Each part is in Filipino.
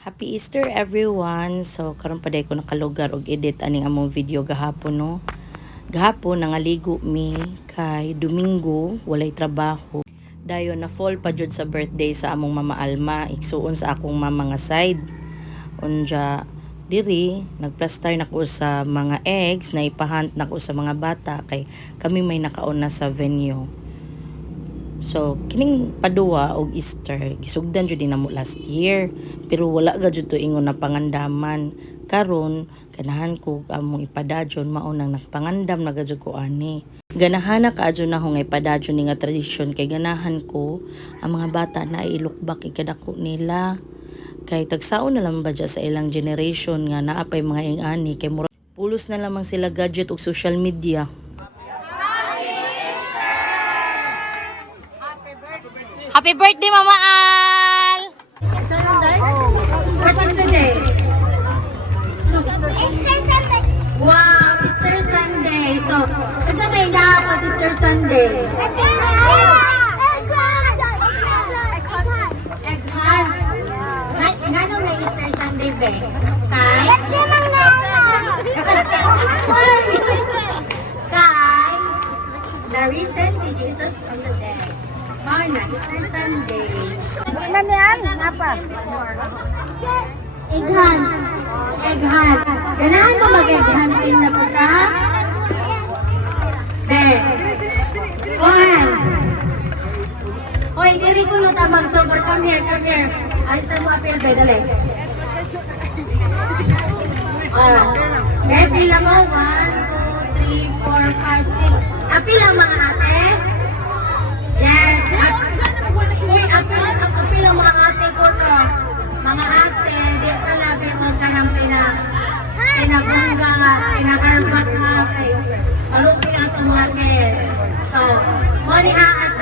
Happy Easter everyone. So karon pa day ko nakalugar og edit aning among video gahapon no. Gahapon nangaligo mi kay Domingo walay trabaho. Dayon na fall pa jud sa birthday sa among Mama Alma, igsuon sa akong mama nga side. Unja diri nagplaster nako sa mga eggs na ipahunt nako sa mga bata kay kami may nakaon na sa venue. So, kining padua og Easter, gisugdan jud namo last year, pero wala ga jud to ingon na pangandaman. Karon, ganahan ko among ipadadyon mao nang nakapangandam na gajud ko ani. Ganahan na kaadyo na hong ipadadyon ni nga tradisyon kay ganahan ko ang mga bata na ilukbak ikadako nila. Kay tagsaon na lang ba dya sa ilang generation nga naapay mga ingani kay mura pulos na lamang sila gadget ug social media. Happy birthday, Mama Al! What is the day? Wow, Easter Sunday. So, ito may dapat Easter Sunday. Egg hunt. Gano'n may Easter Sunday, be? Kay? Kay? The risen si Jesus from the dead. Marna, Easter Sunday. Ano yan? Apa? Egg hunt. Egg hunt. Ganahan mo mag-egg hunting na po ka? Be. Juan. Hoy, diri ko nung tamang sober. Come here, come here. Ayos na mo apil, be. Dali. Be, pila mo. 1, 2, 3, 4, 5, 6. Apil ang mga ate. Yes. Uy, apil ang mga ate ko to. Mga ate, di pa labi mo ka ng pinabungga nga, pinakarbat nga kay malupi ang itong mga kids. So, muli ha, at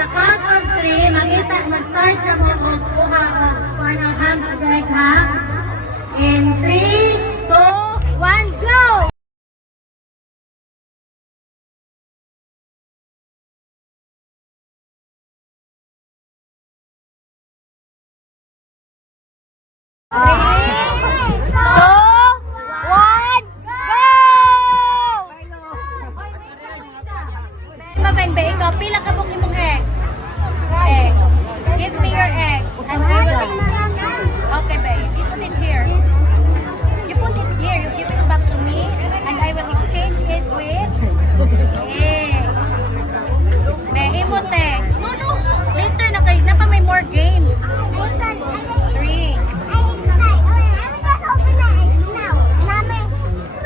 the count of 3, mag-start ka mo o kuha o kuha ng hand direct ha. In 3, 2, 1, go! Pila ka buk imong egg? Egg. Give me your egg. And I will... Okay, babe. You put it here. You put it here. You give it back to me. And I will exchange it with... egg. Babe, imot egg. No, no. Later na kayo. Napa may more games. 3.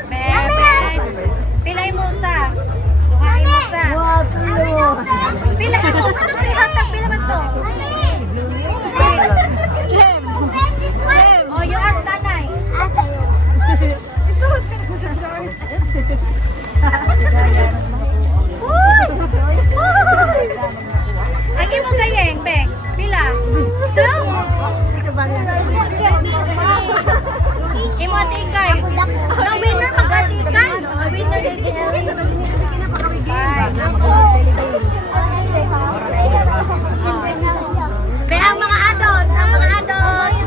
Babe. Pilay mo sa. Duhain mo sa. Pila ka mo? Ano sa ihatag? Pila man to? Oh, you ask nanay. Agi mo gayeng, Beng. Pila? 2? Imo ati ikay. No winner magatikan. No winner is Be, ang mga adults, ang mga adults.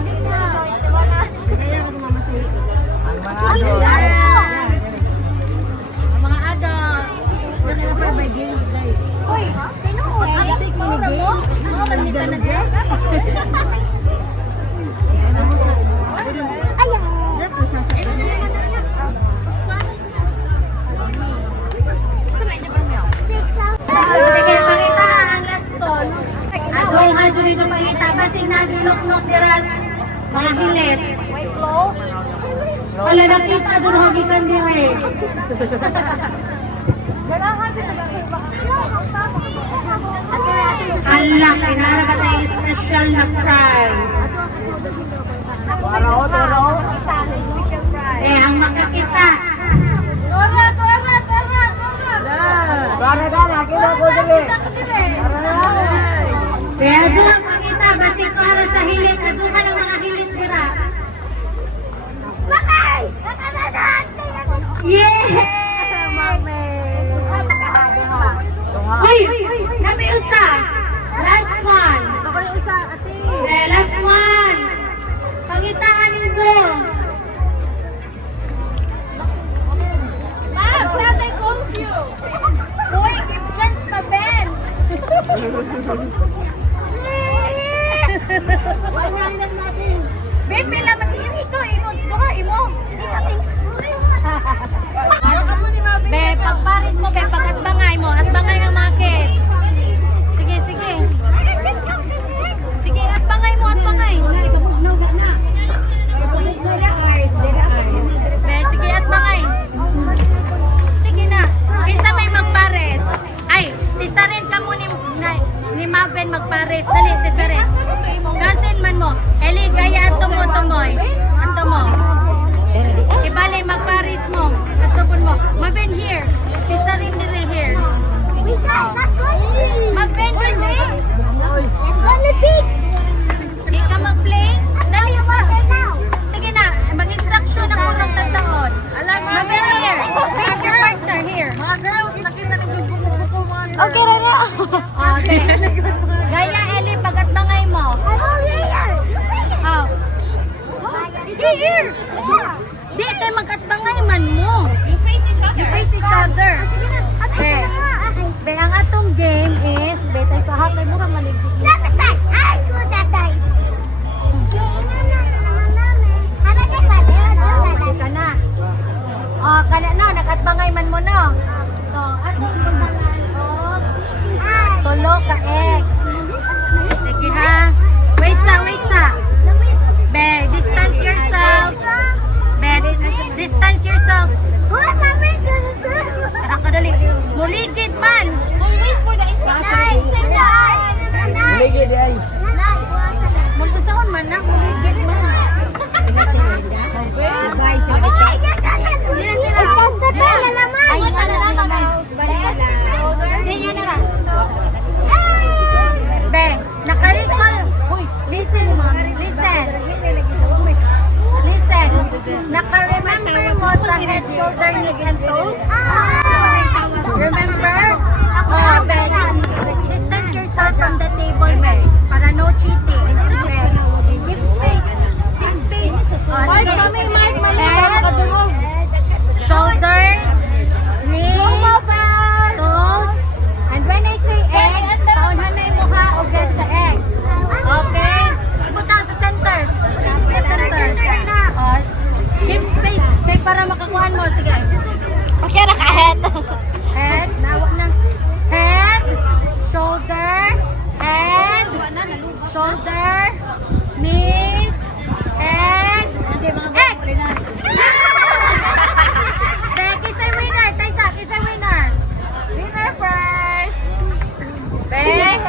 Ang mga adults. Uy, tinuod. Take mo mo. Mga panita na dyan. Sige, pakita ang last ton. Adyo dito pakita. Basing nagilok-lok diras mga hilit. Wala nakita dyan hagikan dire. Hala, kinara ba tayo special na prize? Eh, ang makakita. Tora! Kaya doon makita, basig para sa hilit, aduhan ang mga hilit dira. Bakay! Yeah! Uy! Nabi usa! Last one! Last one! pagitaan ninyo. Ma'am, tatay calls you. Uy, give chance pa, Ben. Ben, may laman yun ito. Duha, imo. Be, pagparis mo, be, pag-atbangay mo. Atbangay ang mga kids. Sige, sige. Sige, atbangay mo, atbangay. Be, sige, atbangay. Sige na. Kinsa may magpares. Ay, tisa rin ka mo ni Maven magpares. Dali, tisa rin. Kasin man mo. Eli, gaya ato mo, tumoy. Anto mo. Ibali, magpares mo. Ato po mo. Maven here. Tisa rin dili here. Maven dili. Di ka mag-play? Dali sa. Sige na, mag-instruction ang urong tataon. Maven here. Face your partner here. Mga girls, nakita na yung buko-buko mga girls. Okay, Rara. Okay. Gaya, Eli, pag-atbangay mo. How? Here! Di, tayo mag-atbangay man mo. You face each other. Be, ang atong game is, be, tayo sa hapay mo ka maligdig. Ka na. Oh, kana na, nag-atbangay man mo no. So, atong pundangan. Tulo ka egg. Sige ha. Wait sa. Be, distance yourself. Be, distance yourself. Ako dali. Muligid man. Wait for the instruction. Muligid ay. Mulkusahon man na. Muligid man. Ay, nga na lang. Hindi nga na lang. Be, naka-recall. Listen, mom. Listen. Naka-remember mo sa head, shoulder, knees, and toes? Remember? Oh, Be, distance yourself from the table, Be. Para no cheating. Be, give space. Give space. Oh, sige. Head, shoulders, knees, toes, and when I say egg, taunhan na yung mukha o get sa egg. Okay? Punta sa center. Sa center. Oh, give space. Kaya para makakuhaan mo. Sige. Okay, naka-head. Head. Nawak ng head. Shoulder. Head. Shoulder. Knees. Head. Egg. Kisay winner. Taysa, kisay winner. Winner first. Bang.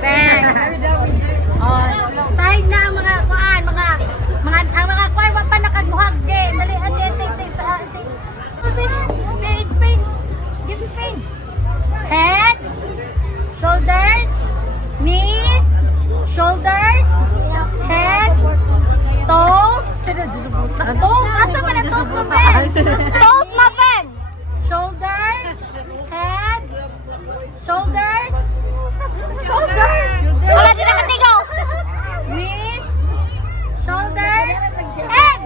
Bang. Oh, side na ang mga kuan, ang mga kuan wa pa nakagbuhag din. Dali take sa space. Give space. Head, shoulders, knees, shoulders, head, toes. Toes, asa man ang toes mo, Ben? Toes mo, Ben. Shoulders, head, shoulders. Wala din nakatigaw. Knees, shoulders, head.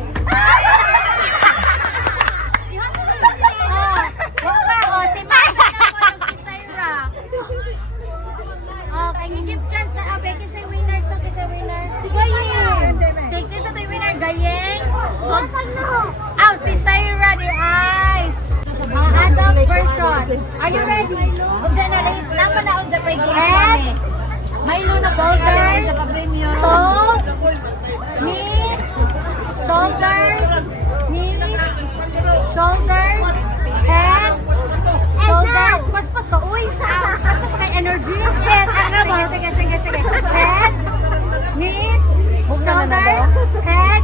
Si Mike na po yung Kisayra. Okay, give chance na abe. Kisay winner to, kisay winner. Si Gayeng. Si sa to'y winner, Gayeng. Si Sayra di ay. Mga adult version. Are you ready? Napa na on the head. Milo na shoulders, toes, knees, shoulders, shoulders, head, shoulders. Paspas ka, uy! Paspas kay energy. Head, sige. Head, knees, shoulders, head,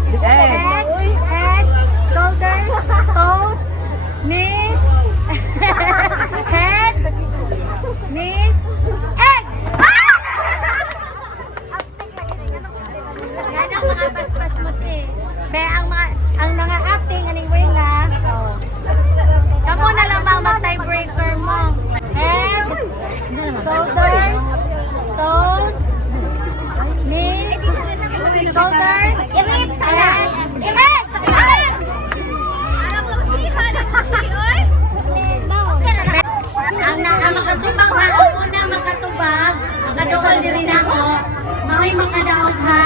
shoulders, toes, knees, head, knees, egg! Yan ang mga paspas mo, te. Be, ang mga acting, aning way nga. Kamu na lamang mag-tiebreaker mo. Head, shoulders, toes, shoulders. Irip sana. Irip! Alam mo si Hana mo siya, oy? Ang makatubag ha, ang una makatubag, makadukol diri na ako. Mao'y makadaog ha.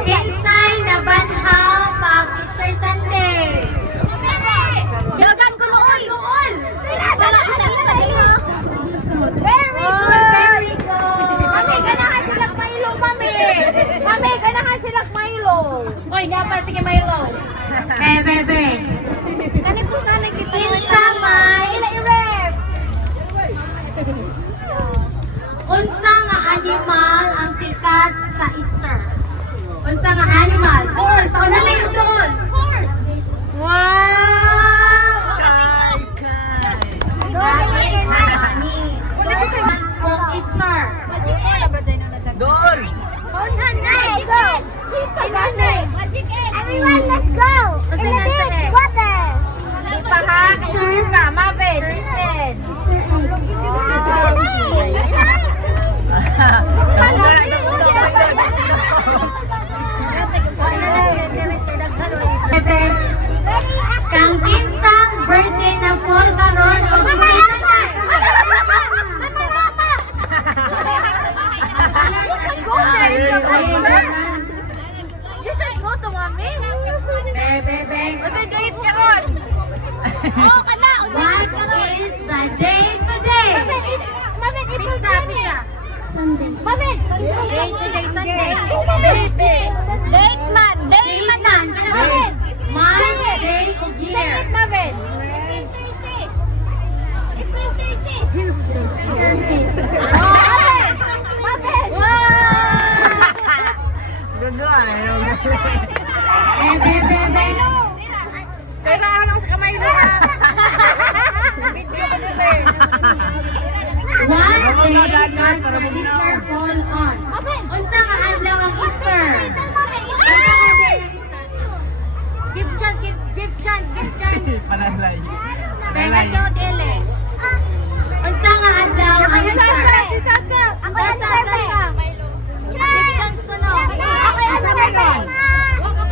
Kinsay na banhaw pag Easter Sunday. Dagan ko luol. Very Very good! good. Mami, ganahan silang Milo, mami! Mami, ganahan silang Milo! Oy, dapat sige Milo. Bebe. Kanipos na lang kita. Kinsa may Irep! unsa nga animal ang sikat sa Easter? Unsa nga animal? Horse. Ano na yung doon? Horse. Wow! Kung Easter. Dor! Everyone, let's go! In the beach, water! Di pa ha? Ayun na, Mabel, listen! Bebe, kang kinsang birthday na fall karon o bisita na. You should go to mommy! Bebe, date ka ron! Oo, kana! what is the day today? Mabel, Pizza. Sunday. Mabel! Day today, Sunday. Date man! Date man! Mabel! Monday of Say year. it, Mabel! Mabel! Bebe. Kailangan ako sa kamay na. Video ka nila eh. What day does the Easter fall on? Unsa nga adlaw ang Easter? Unsa nga day ang Easter? Give chance. Panalay. Beto, Dele. Unsa nga adlaw ang Easter? Si Sasa. Ako yung Sasa. Give chance ko no. Ako yung Sasa.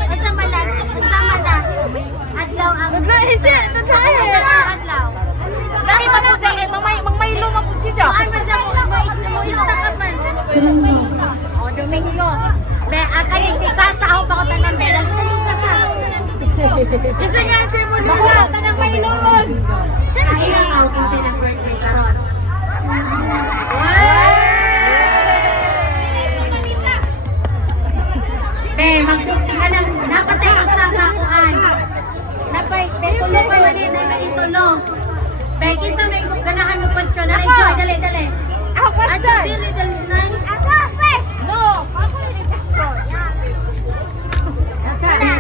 Unsa man? Adlaw ang Easter. Unsa nga adlaw? Laki mo po dahil mangmaylo mo po siya. Ano ba sa mo ista ka man? O, Domingo. Be, akali si Sasa ako pa ko tanan be. Sasa. Isa nga siya mo lula. Tanang Maylo ron. Ang ilang ako kinsay nag-birthday karon. Be, napatay ko sa kakuan. Napay, Tulo pa man din na itulo. Be, kita may ganahan mo question. Enjoy, dali. Ako pa Adto dili dali nan. Ako first. No. Ako yung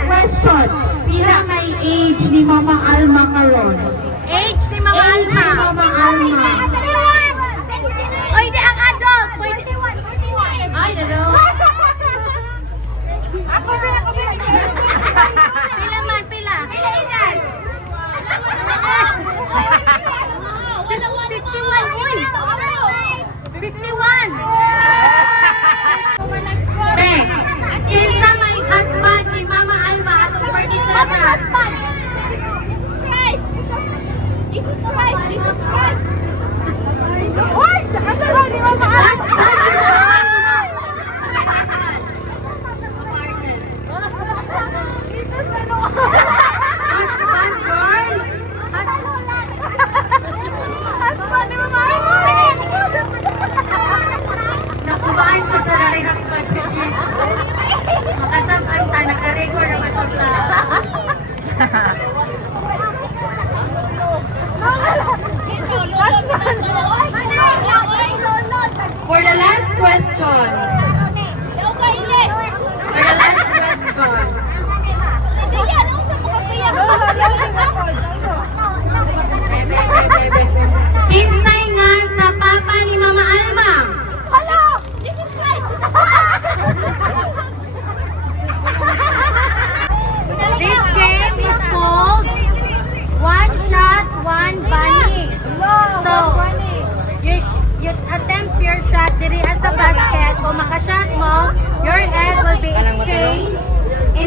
Question. Pila may age ni Mama Alma karon? Age ni Mama Age ni Alma. Mama Alma. Oy, di ang adult. Pwede. Ay, dalo. Ako ba? Pila man, pila. Pila edad? 51. Uy. 51. Be, kinsa may husband ni Mama Alma atong birthday celebration? Jesus Christ. Uy, saka sa ni Mama Alma. Jesus, ano? Husband, girl? Husband ni Mama Alma.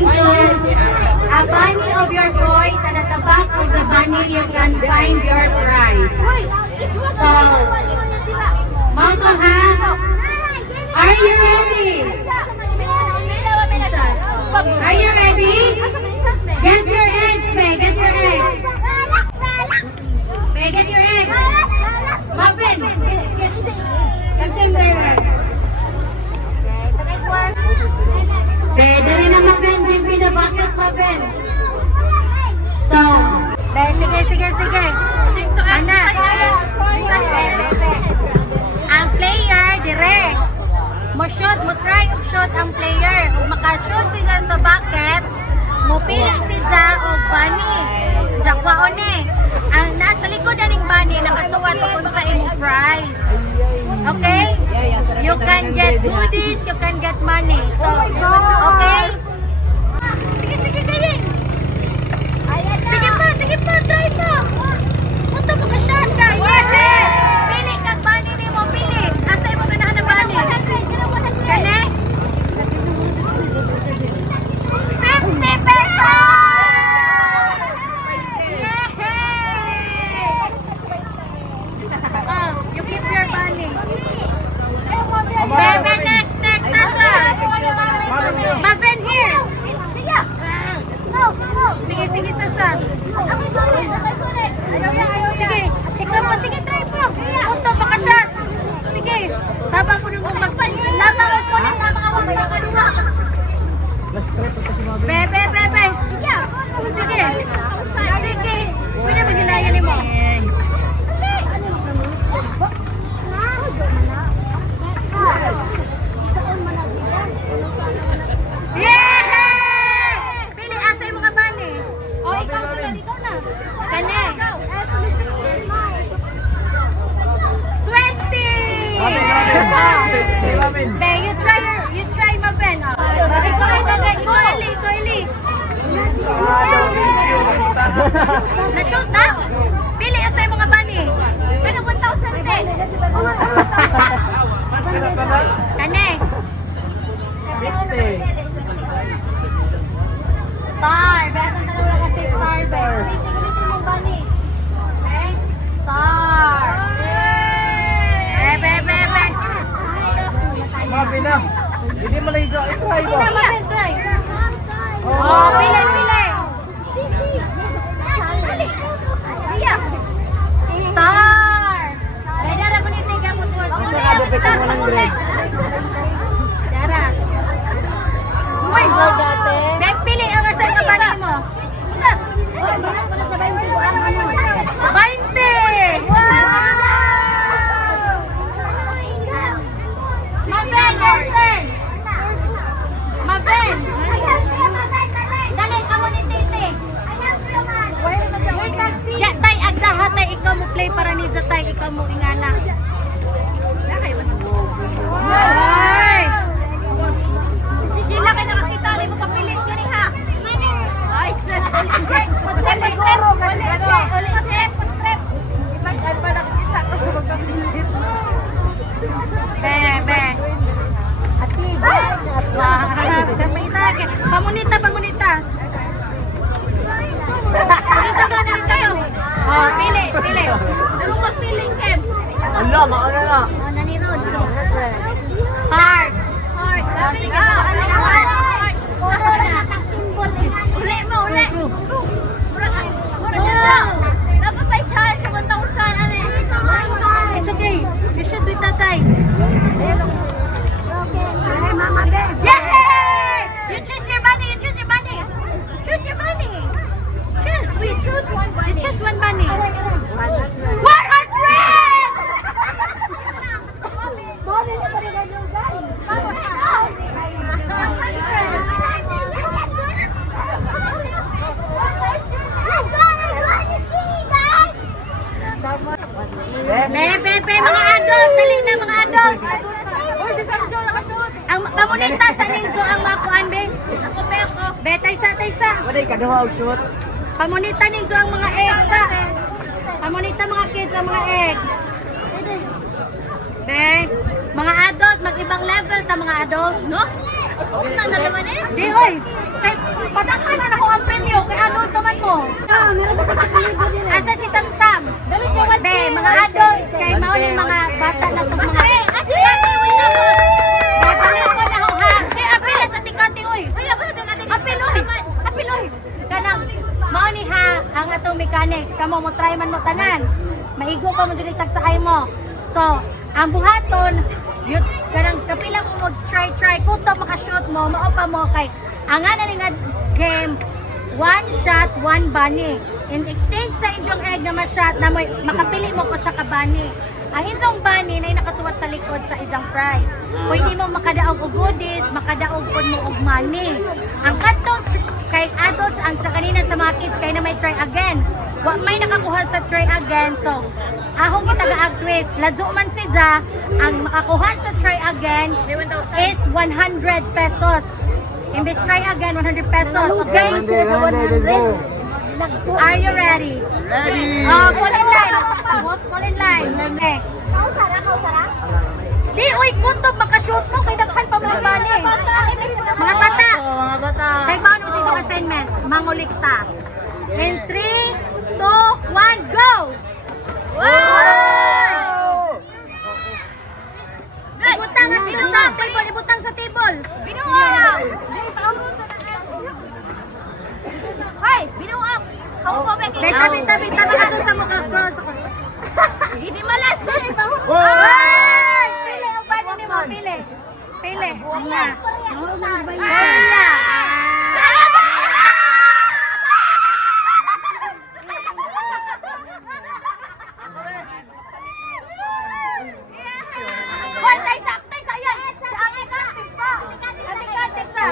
Ninjo, a bunny of your choice, and at the back of the bunny you can find your prize. So, Moto ha? Are you ready? Are you ready? Get your eggs, May. Get your eggs. May, get your eggs. Muffin, get them their eggs. May, dali na Muffin. Give me the bucket, Muffin. So, Sige. Ana. Ang player, dire. Mo try og shoot ang player. Kung maka-shoot siya sa bucket, mupili siya og bunny. Jakwaon ni. Ang nasa likod aning bunny, nakasuwat kung sa imong prize. Okay? You can get goodies, you can get money. So, okay? Sige, dali. Sige pa, try mo. Punta mo ka shot ka. Yes! Pili kang bunny ni mo, pili. Asa mo ganahan na bunny? Kane? 50 pesos! Yay! You keep your bunny. Bebe, next, Sasa. Maven here. Sige, Sasa. Sige, ikaw po. Sige, try po. Punto, makashot. Sige, tabang po nung magpalito. Tabang po nung mga magpapalito. Bebe. Sige. Pwede maghilayan mo. Yay! Pili, asa yung mga bunny? O, ikaw na. Kane. 20! Be, you try Maben. Ikaw, Eli. Na-shoot na? Pili, asa yung mga bunny? Pero 1,000 din. Kane. 50. Star. Beto na lang kasi star, Be. Ulitin mo, bunny. Okay? Star. Be. Mabi na. Hindi mo lang i-try ba? Maben, try. Oh, pili. Star. Beda ra kun iti gamot mo. Dara. Uy, Bek pili ang asa ka bani mo. 20. Maben. Dali ka mo ni Titi. Ya tay agda hatay ikaw mo play para ni Zatay ikaw mo ingana. Ay. Si Sheila kay nakakita mo papili kini ha. Ay, sis. Be. Ati. Wah, pamunita. Pamunita mo. Oh, pili. Ano magpili, Kem? Ala, maano na. Oh, nanirod. Heart. Sige. Uli mo. Dapat may chance sa 1,000. It's okay. You should do tatay. Yay! You choose your bunny. We choose one bunny. You choose one bunny. 100! Be, mga adult. Dali na mga adult. Ang pamunita sa ninjo ang makuan, Be. Ako. Be, taysa. Wala ka daw shoot. Pamunita ninyo ang mga eggs ha. Pamunita mga kids ang mga eggs. Be, mga adult, mag-ibang level ta mga adult, no? Na naman eh. Di, oy. Kay, patakan na ako ang premyo. Kaya adult naman mo. Asa si Samsam? Be, mga adults. Kay mauli mga bata na itong mga... Ate, uy na mo. Be, balik ko na ho, ha? Di, apila sa tikati, uy. Apil, uy. Apil, uy. Kanang, mauni ha, ang atong mechanics. Kamo mo, try man mo tanan. Maigo ka mo dili tagsakay mo. So, ang buhaton, yun, kanang kapila mo try kuto makashoot mo, maupa mo kay ang ana ni nga game, one shot, one bunny. In exchange sa inyong egg na ma-shot na makapili mo ko sa kabani. Ang inyong bunny na nakasuwat sa likod sa isang prize. Pwede mo makadaog og goodies, makadaog pod mo og money. Ang kadtong kay adults ang sa kanina sa mga kids kay na may try again. Wa may nakakuha sa try again. So, ahong kita ga-twist. Ladyo man si Ja, ang makakuha sa try again is 100 pesos. Imbis try again, 100 pesos. Okay? Are you ready? Ready! Oh, pull in line. Pull in line. Okay. Kausara? Di, uy, kuntob, makashoot mo. Kay daghan pa mga bali. Mga bata. Mga bata! Kay paano mo sa itong assignment? Mangulikta. In 3, 2, 1, go! Wow! Ibutang at dito sa table, ibutang sa table. Binuang! Hoy, binuang! Ako po, Becky. Tabi ka doon sa mukha cross ako. Hindi malas ko. Hoy! Pili, ang paano ni mo? Pili. Nga. Wala. Hoy, Taysa, yan. Si Ate Katisa.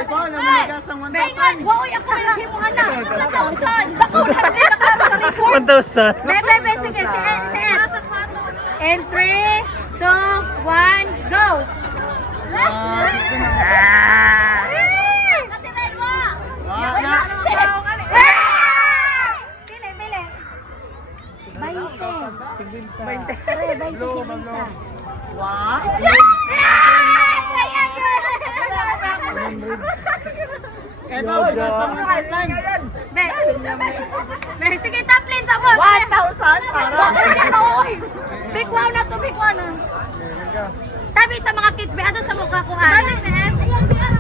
Ikaw, namanigasang 1,000. Bengon, woy, ako rin ang himuhan na. 1,000. Bako, hindi na klaro sa record. 1,000. Bebe, sige, si Ed. In 3, 2, 1, go! Pili. 20. Wow! Kaya ba, nagasang 1,000. Be, sige, taplin sa mo. 1,000? Tara! Big wow na to, big wow na. Tabi sa mga kids, be, ato sa mukha ko ha.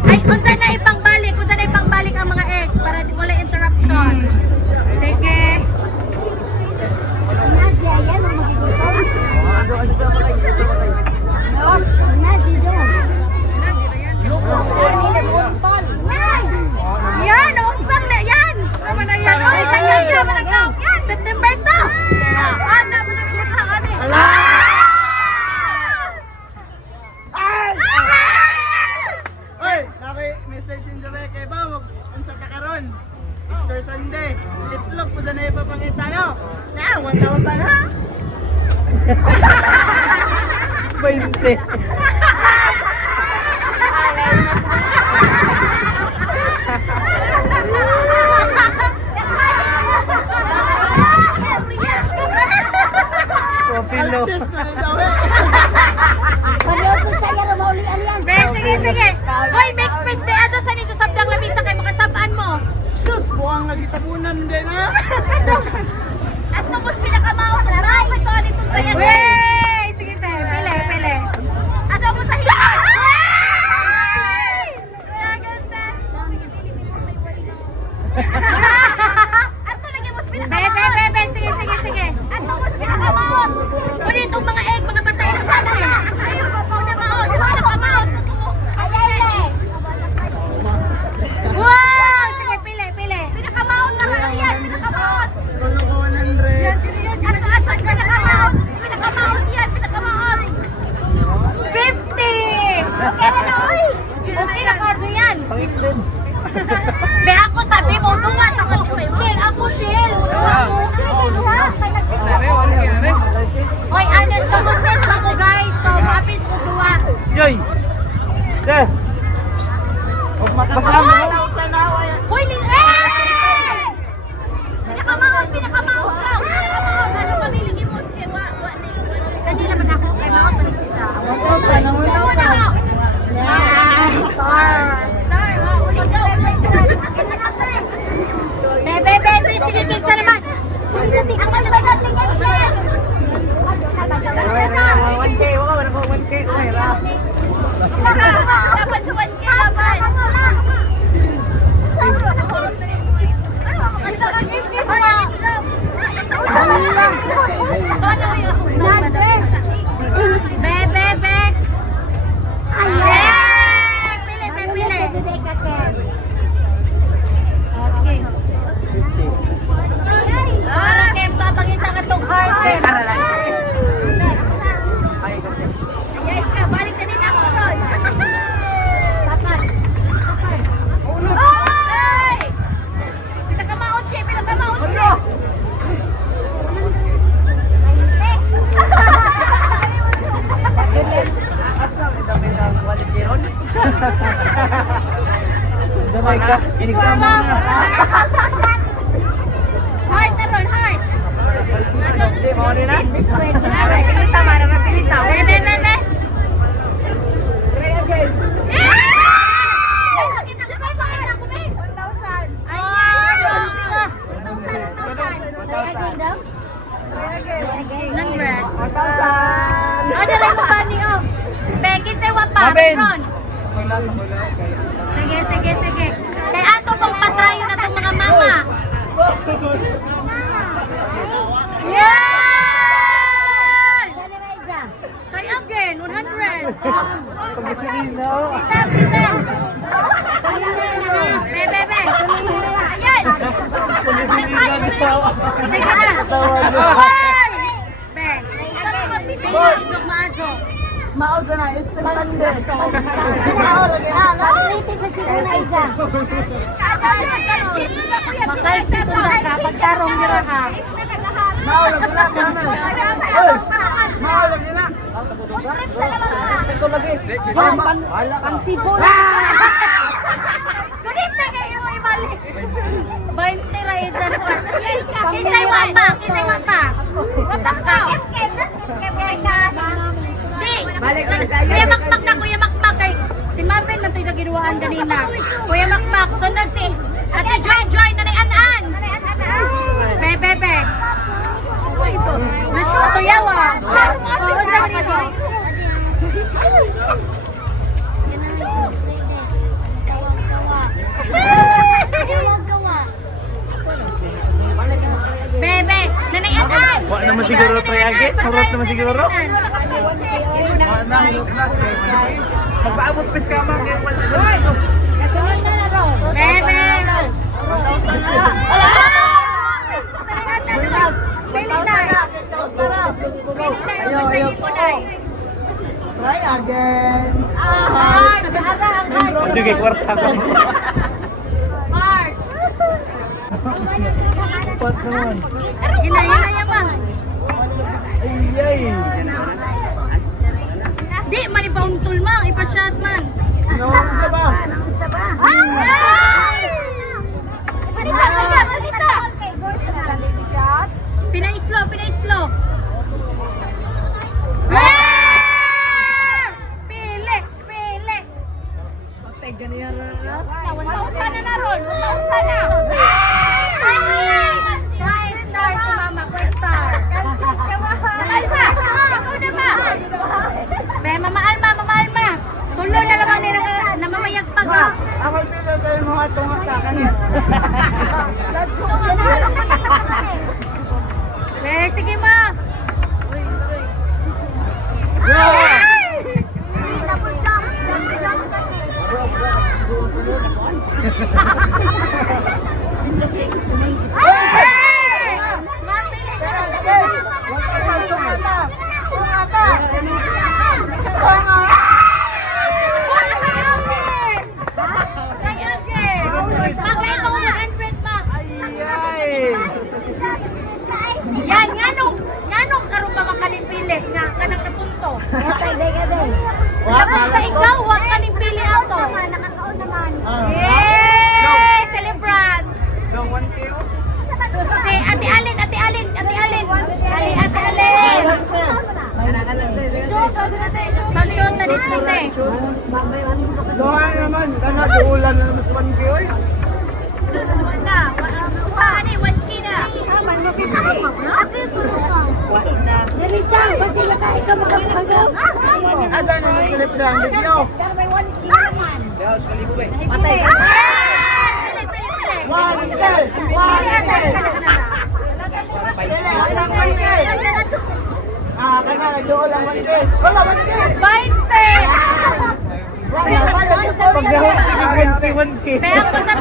Ay, unsa na ipangbalik ang mga eggs para di wala interruption. Sige. Yan, unsang na yan. Sama na yan. Oy, tanyan yan, managaw. Yan, September to. Ano, managaw kami. Hoy, naki-message in Jabe kay ba, unsa ta karon? Easter Sunday. Itlog po na ipapangita nyo. Na, 1,000 ha? 20. Popilo. Alchis na rin daw eh. Be, sige. Hoy, mix space, be, ato sa nito sabdang lamisa kay makasabaan mo. Sus, buwang nagitabunan din ha. At tapos pinakamawag na rin. May to dito sa yan. Wey! Sige tayo, pili. At ako sa hiyan. Kaya ganda. At to lagi mo pinakamawag. Be, sige. At tapos pinakamawag. Kung itong mga egg, mga batay mo sana eh. Ayaw, babaw na mawag. Pinakamawag. Wow! Sige, pili. Pinakamawag na lang yan. Pinakamawag. Tulo ko 100. Pinakamahal. 50! Okay na oy! Okay na kadyo yan. Be, ako sabi mo, duwas ako. Shell. Hoy, honest to goodness ako guys. So, kapit ko duwa. Joy! Sir! Huwag makasama mo. 1,000 na ako yan. Hoy, Pinakamahal lang. Ano pamiligi mo? Sige, kanila man ako. Kay Mahot, manisita. 1,000 ang 1,000. Star. Heart na ron, heart. Bebe. Sige. Kay ato pang patrayo na itong mga mama. Yan! Try again, 100. Sisam. Bebe. Ayan. Sige na. Hoy! Be. Bilis, maadyo. Maod na, Easter Sunday. Maod lagi na. Makalsi sunda ka, pagtarong dira ka. Maod lagi na. Maod lagi na. Ito lagi. Ang sibol. Ganit na kayo mo ibalik. 20 ra yun dyan. Kisay mapa. Matakaw. Di. Kuya Makmak kay si Marvin man to'y naginuwaan kanina. Kuya Makmak, sunod si Ate Joy na ni Anan. Bebe. Nasyo to yawa. Oo, dali mo. Bebe, nanay Anan. Wala naman siguro trayage. Sarot naman siguro. Magpaabot pis ka man. Bebe. Pili na. Try again. Hard. Sige, kwarta ko. Hard. Pat naman. Hina ma. Ay. Di, manipauntol ma. Ipa-shot man. Nawala ba? Ay! Panita. Pinaislo. Pili. 1,000 na ron. 1,000 na. 5 star si mama. 5 star. Alma. Ikaw na ba? Be, mama Alma. Tulo na lang na mamayagpag. Ako pila sa mga tunga ka kanina. Sige ma. Yan, nganong karon ba makalipili nga kanang napunto? Dapat sa ikaw, wag ka ning pili ato. Nakakaon naman. Yay! Celebrant! Si Ate Alin. Ate Alin. Mag-shoot na dito, te. Doon naman, kana duulan na naman sa Manggioy. Susunod na. Usahan ni 1K na. Ada na na silip na ang video. Pili. Kana doon lang Manggioy. Wala Manggioy. 20. Kaya ko sa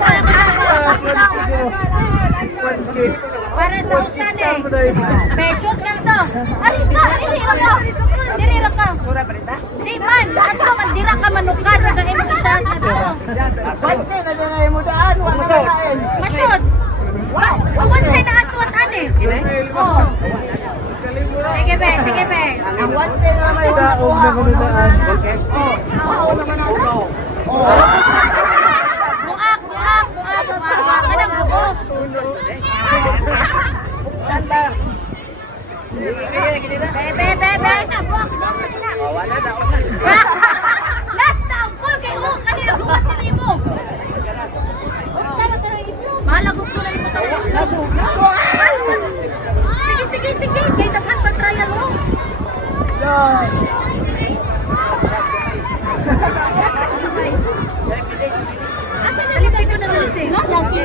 para sa usan eh. Shoot ka to. Dirira ka. Di man. Ato man, dira ka manukad. Wag ang imong shot na to. Bante na din ay mo daan. Wala na kain. Mashoot. Awan say na aswat ani. Oh. Sige be. Ang bante na may daog na kunudaan. Oh. Ako naman ako. Oh. Buak. Pati mo. Bahala ko sunan mo tayo. Sige. Kaya dapat pa-trial mo. Taliptik ko na taliptik. No, dati.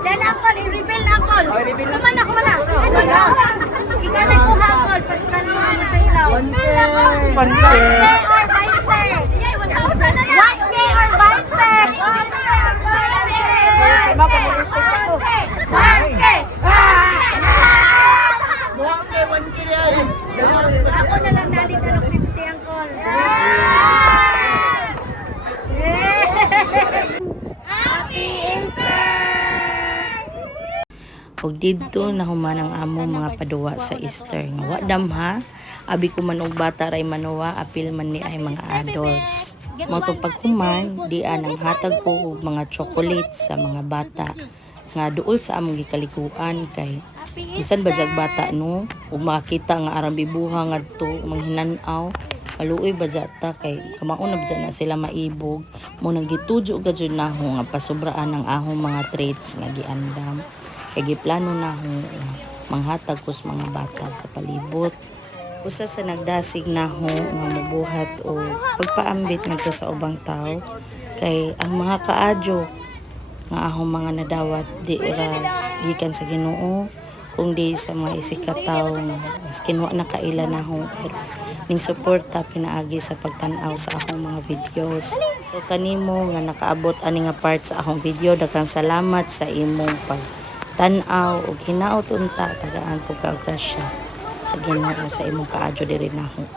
Then uncle, i-reveal na uncle. Kumana. Ikaw na ko uncle. Pagkan mo ano sa ilaw. 1K or 20. 1K or 20. Ako na lang dali sa 50 uncle. Happy Easter! Og didto na human ang among mga paduwa sa Easter nga wa damha abi ko man og bata ray manuwa apil man ni ay mga adults. Mao tong paghuman dian ang hatag ko og mga chocolates sa mga bata nga duol sa among gikalikuan kay bisan badyag bata no ug makakita nga aram bibuha ngadto manghinan-aw paluoy badyata kay kamaon na badya na sila maibog mo nang gitujo gadyo naho nga pasubraan ang ahong mga treats nga giandam kay giplano naho manghatag kus mga bata sa palibot. Usa sa nagdasig naho nga mobuhat o pagpaambit ngadto sa ubang tao kay ang mga kaadyo nga ahong mga nadawat di ra gikan sa Ginoo kung di sa mga isikat tao nga mas kinwa na kaila naho pero ning suporta pinaagi sa pagtan-aw sa akong mga videos. So kanimo nga nakaabot ani nga part sa akong video daghang salamat sa imong pagtan-aw ug hinaot unta tagaan pud ka grasya sa Ginoo sa imong kaadyo diri nako.